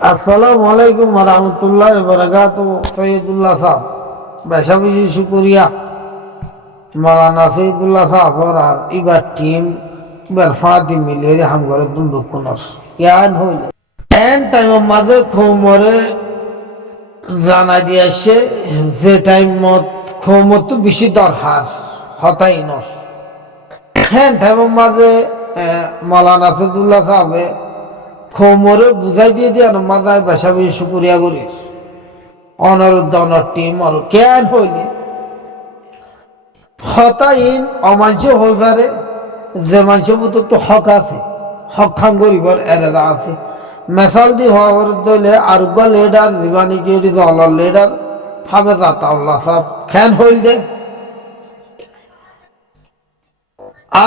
আসসালামু আলাইকুম ওয়া রাহমাতুল্লাহি ওয়া বারাকাতুহু। সৈয়দুল্লাহ সাহেব বেশা বেশি শুকরিয়া মাওলানা সৈয়দুল্লাহ সাহেব আর ইবার টিম ইবার ফাদি মিলে হাম করে দুন্দুক কোনস ইয়ান হইল এন টাইম মাঝে খোমরে জানা দিয়েছে যে টাইম মত খোমত তো বেশি দরকার হতাই নস হ্যাঁ টাইম মাঝে মাওলানা সৈয়দুল্লাহ সাহেব খোমরে বুঝাই দিয়ে দিয়ে মাজায় বেশা বেশি শুকরিয়া করি অনর টিম আর কেন হইলে হতাইন অমাঞ্চ হয়ে পারে যে মাঞ্চ মতো তো হক আছে হক খান করিবার এরেদা আছে মেসাল দি হওয়ার দলে আরোগ্য লিডার জীবানী কি দলের লিডার ফাবে আতাউল্লাহ সাহেব খেন হইল দে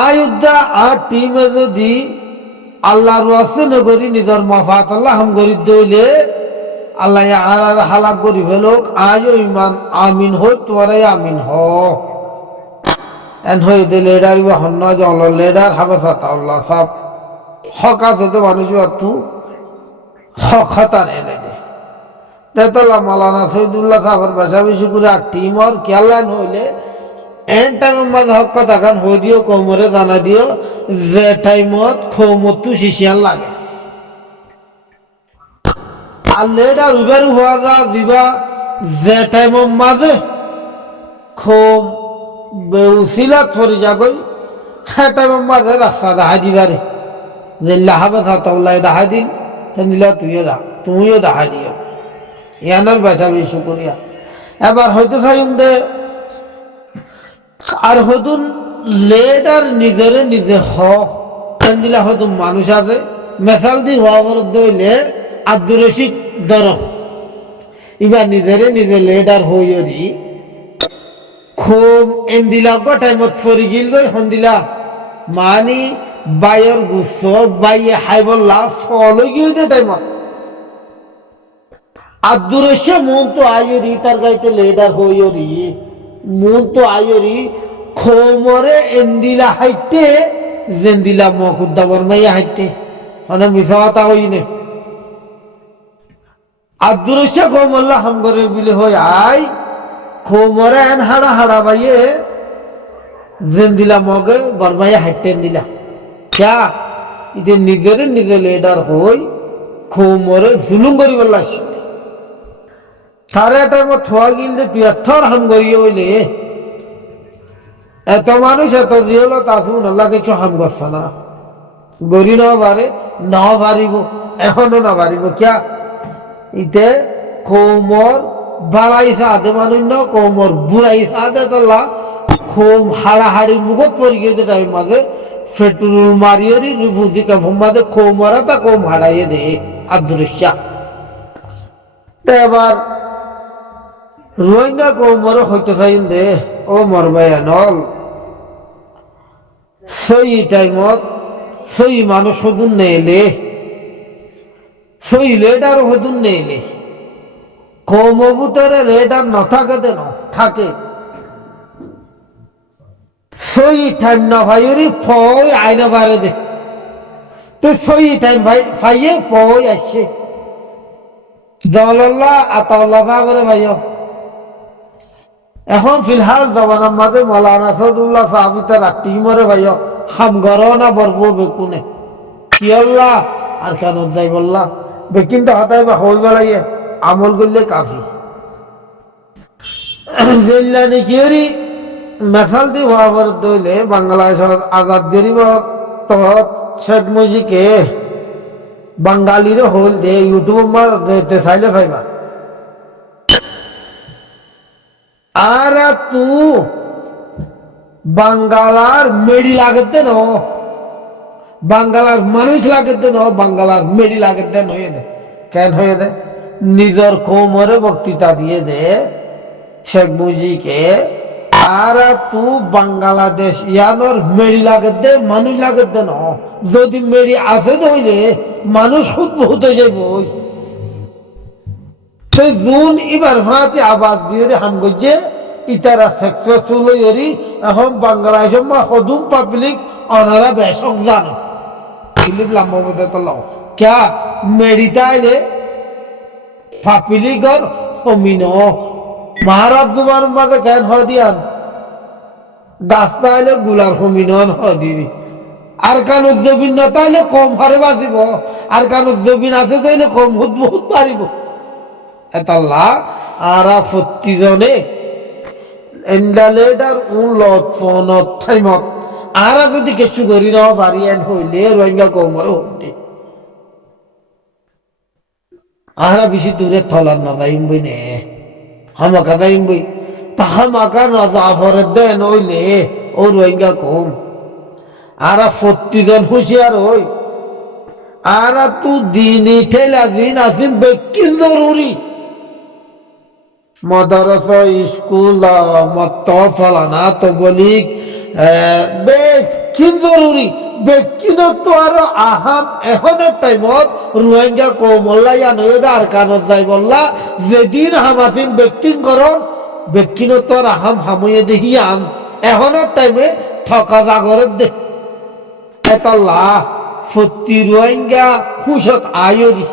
আয়োধ্যা আর টিমে যদি আল্লাহর ওয়াসে নগরী নিজের মাফাত আল্লাহ হাম গরি দইলে আল্লাহ আর হালাক করি ফেলোক আজও ইমান আমিন হই তোরে আমিন হ এন হয়ে দে লিডার বা হন্ন যে অল লিডার হাবেসাত আল্লাহ সাহেব হক আছে তো মানুষ তু হক হতার এনে দে তেতলা মাওলানা সৈয়দুল্লাহ সাহেবের বেশা বেশি করে আর টিম আর কেলান হইলে এন টাইমের মাঝে হক কথা গান হয়ে দিও কোমরে জানা দিও যে টাইমত খৌমত তু শিশিয়ান লাগে আর লেডার উবের হওয়া যা দিবা যে টাইমের মাঝে খোম বেউসিলাত ফরি যাগই হ্যাঁ টাইমের মাঝে রাস্তা দেখা দিবারে যে লাহাবে সাতাউল্লাহ দেখা দিল দিলা তুমিও দেখা দিও ইয়ানোর বেশা বেশি করিয়া এবার হয়তো চাইম দে আর হতুন লেডার নিজেরে নিজে দিলা হতুন মানুষ আছে মেসাল দি হওয়ার দইলে আব্দুর রশিদ দরফ এবার নিজেরে নিজে লেডার হইরি খুব এন্দিলা টাইমত ফরি গিল গই হন্দিলা মানি বাইয়ের গুচ্ছ বাইয়ে হাইবল্লা ফলো গিয়ে যে টাইমত আব্দুর রশিদ মন তো আইরি তার গাইতে লেডার হইরি মন তো আইরি খোমরে এন্দিলা হাইটে জেন্দিলা মকুদ্দা বর্মাইয়া হাইটে মানে মিশাওয়াতা হইনে আব্দুর রশিদ খোমল্লা হামগরের বিলে হই আই খোমরে এন হাড়া হাড়া বাইয়ে জেন্দিলা মগে বর্মাইয়া হাইটে দিলা ক্যা ইতে নিজেরে নিজে লেডার হই খোমরে জুলুম করি বললা তারে টাইমত থোয়া গিল যে পিয়াথর হামগরি হইলে এত মানুষ এত জিহল তাসুন আল্লাহ কিছু হাম করছে না গরি না পারে না পারিব এখনো না পারিব ক্যা ইতে কৌমর বালাই সাদে মানুষ না কৌমর বুড়াই সাদে তোলা খুব হাড়াহাড়ি মুখত পরি গিয়েছে টাইম মাঝে পেট্রোল মারিয়রি রিফুজি কাফুম মাঝে কৌমরা তা কৌম হারাইয়ে দে আব্দুর রশিদ এবার রোহিঙ্গা কৌমর হইতে চাইন দে ও মরবাইয়া নল সই টাইমত সই মানুষ হদুন নেলে সই লেডার হদুন নেলে কৌমবুতরে লেডার ন থাকে দেন থাকে সই টাইম না ভাইরি ফই আইনা বারে দে তো সই টাইম ভাই ফাইয়ে ফই আসছে দল্লাহ আতাউল্লাহ সাহেবের ভাইও এখন ফিলহাল জমানার মাঝে মৌলানা সৈয়দুল্লাহ সাহেব তার টিমরে ভাই হাম গরো না বরব বেকুনে কি আল্লাহ আর কেন যাই বললা বেকিন তো হতাই বা হই বেলাইয়ে আমল করলে কাফি জেল্লানি কিয়রি মেসাল দি হওয়ার দইলে বাংলাদেশ আজাদ গরিব তহত শেখ মুজিকে বাঙালিরে হল দে ইউটিউব মা দেখতে চাইলে ভাইবা আর তু বাঙ্গালার মেডি লাগতে ন বাঙ্গালার মানুষ লাগতে ন বাঙ্গালার মেডি লাগতে হয়ে দে কেন হয়ে দে নিজের কোমরে বক্তৃতা দিয়ে দে শেখ মুজিকে আর তু বাংলাদেশ ইয়ানোর মেডি লাগতে মানুষ লাগতে ন যদি মেডি আছে হইলে মানুষ খুব বহুত হয়ে যাইব সে জুন এবার ভাতে আবাদ দিয়ে হাম গজে ইতারা সাকসেসফুল হইরি এখন বাংলাদেশ মা হদুম পাবলিক অনারা বেশক জানো ফিলিপ লাম্বা বলতে তো লাও ক্যা মেডিতাইলে পাপিলি গর অমিন মহারাজ তোমার মাঝে কেন হদিয়ান গাছ তাইলে গুলার হমিনন হদিবি আর কান জমিন না তাইলে কম হারে বাঁচিব আর কান জমিন আছে তাইলে কম বহুত পারিব এতাল্লা আর প্রতিজনে এন্ডালেডার উলত ফনত টাইমত আর যদি কিছু করি না পারি এন হইলে রোহিঙ্গা কমর হইলে আর বেশি দূরে থলার না যাইম বই নে হামাকা যাইম বই তা হামাকা না জাফরের দেন হইলে ও রোহিঙ্গা কম আর প্রতিজন হুঁশিয়ার হই আর তু দিনই ঠেলা দিন আসিম বেকি জরুরি মাদ্রাসা স্কুল মত ফলানা তো বলি বেকি জরুরি বেকিনত আর আহাম এখনের টাইমত রোহিঙ্গা কৌমল্লা ইয়ানয়দা আর কানত যাই বললা যেদিন হামাসিম বেকিং করন বেকিনত আর আহাম হাময়ে দেহি আন এখনের টাইমে থকা জাগরের দে এতাল্লা সত্যি রোহিঙ্গা হুশত আয়রি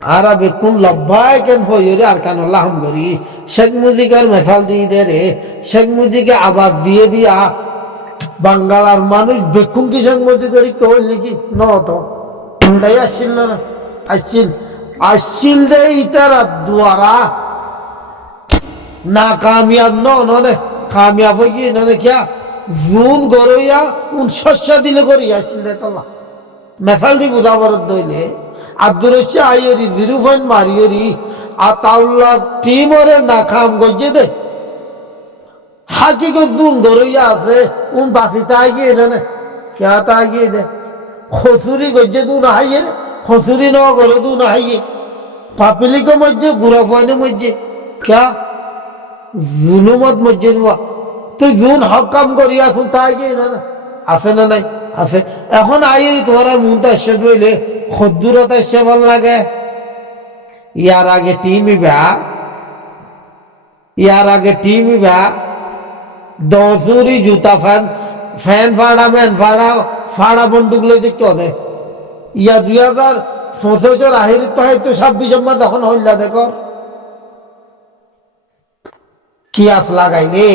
আর বেকুন লব্বাই কেন হইরে আর কানুল্লাহ হাম করি শেখ মুজিবের মেশাল দিয়ে দে রে শেখ মুজিবকে আবাদ দিয়ে দিয়া বাঙ্গালার মানুষ বেকুন কি শেখ মুজিব করি তো লিখি ন তো তাই আসছিল না আসছিল দে ইটার দুয়ারা না কামিয়াব নে কামিয়াব হয়ে গিয়ে নে কিয়া জুন গরইয়া শস্য দিলে করি আসছিল দে তোলা মেশাল দি বুঝাবার দইলে আব্দুর রশিদ আইয়রি 0 পয়েন্ট মারিয়রি আতাউল্লাহ টিমরে না কাম গজে দে হাকিগত জুন গরইয়া আছে উন বাসিতা গিয়ে না क्या तागी दे खसुरी गज्जे तू ना हाइए खसुरी ना करो तू ना हाइए पापिली को मज्जे बुरा फाने मज्जे क्या जुलुमत मज्जे हुआ तो जून हक काम करिया सुनता है ना আছে না নাই আছে এখন আইয়ের তোমার মুনটা এসে রইলে খদ্দুরতা এসে ভালো লাগে ইয়ার আগে টিমই বা দশুরি জুতা ফ্যান ফাড়া ম্যান ফাড়া বন্দুক লই দেখতে হবে ইয়া 2025 আহির তো হয়তো 26 তখন হইলা দেখো কি আস লাগাইলে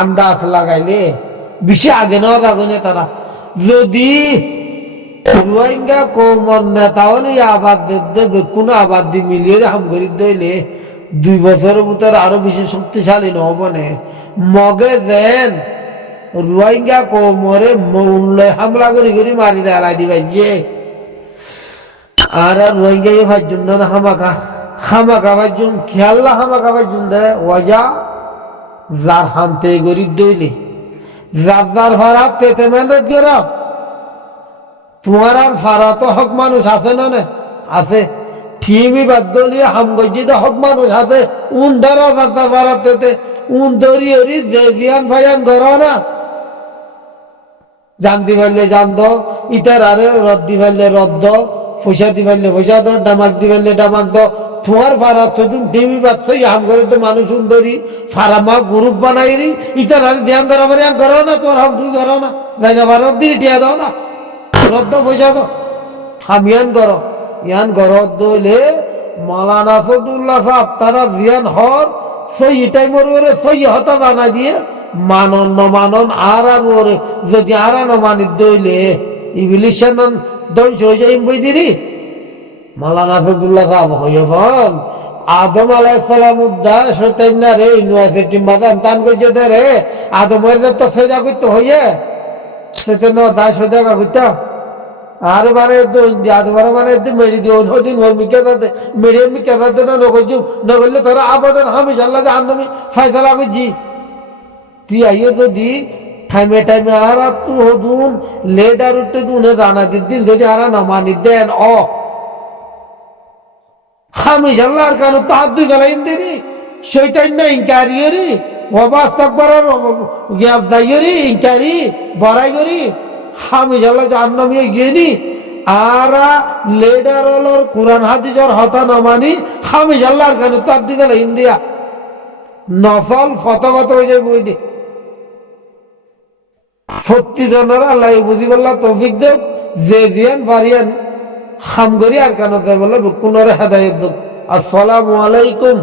আন্দাজ লাগাইলে বেশি আগে নেওয়া যাবে না তারা যদি রোহিঙ্গা কৌমর নেতা হলে আবাদ দেবে কোনো আবাদ দি মিলিয়ে হাম করি দইলে 2 বছরের ভিতর আরো বেশি শক্তিশালী নহব নে মগে দেন রোহিঙ্গা কৌমরে মূল্যে হামলা করি মারি এলাই দিবাই যে আর রোহিঙ্গা ভাইজুন না হামাকা ভাইজুন খেয়াল্লা হামাকা ভাইজুন দে ওয়াজা যার হামতে গরি দইলে যার ফারা তেতে মেনে গেরা তোমার আর ফারা তো হক মানুষ আছে না আছে ঠিমই বাদ দলিয়ে হাম গজিতে হক মানুষ আছে উন ধরা যার ফারা তেতে উন দরি হরি যে জিয়ান ফায়ান ধরা না জান দি ফেললে জান দ ইটার আরে রদ দি ফেললে রদ পয়সা দি ফেললে পয়সা দ ডামাক দি ফেললে ডামাক দ তোমার ফারা তো তুমি টিমি বাচ্চা হাম করে তো মানুষ সুন্দরী ফারা মা গ্রুপ বানাইরি ইটার আরে ধ্যান ধরা মানে করো না তোমার হাম তুই করো না যাই না ফারা দিন টিয়া দাও না রদ পয়সা দ হাম ইয়ান গরদ দইলে মাওলানা ফজলুল্লাহ সাহেব তারা জিয়ান হর সই টাইমর ওরে সই হতা জানা দিয়ে মানন আর ওরে যদি আর না মানি দইলে ইবলিশন দঞ্চ হয়ে যাই বই দিরি মাওলানা ফজলুল্লাহ সাহেব হইফন আদম আলাইহিস সালাম উদ্দাস হতেন না রে ইউনিভার্সিটি মাদান তান কইছে দে রে আদমের তো সেজা কইতে হইয়ে সেতে ন দাস হতে কইতা আর মানে আদমার মানে মেরি দিও নদিন ওর মিকে যাতে মেরিয়ে মিকে যাতে না নগজু নগলে তোরা আবাদন হামিশ আল্লাহ জাহান্নামী ফয়সালা কইজি তুই আইয়ে যদি টাইমে আর তু হদুন লেডার উঠতে তুনে জানা দিন যদি আর না মানি দেন হামিশ আল্লাহর কারণ তো হাত দুই গেলাইন দিনি সেইটাই না ইনকারিয়রি ওবাস তাকবার গ্যাপ যাইয়রি ইনকারি বড়াই করি হামিশ আল্লাহ জাহান্নামী গিয়েনি আর লেডার হলোর কোরআন হাদিসের হতা না মানি হামিশ আল্লাহর কারণ তো হাত দুই গেলাইন দিয়া নফল ফতগত হয়ে যায় বই দি সত্যি জনের আল্লাহ বুঝি বললা তৌফিক দেব যে জিয়ান পারিয়ান হামগরি আর কেন বলে কোনরে হেদায়ত দুক আসসালামু আলাইকুম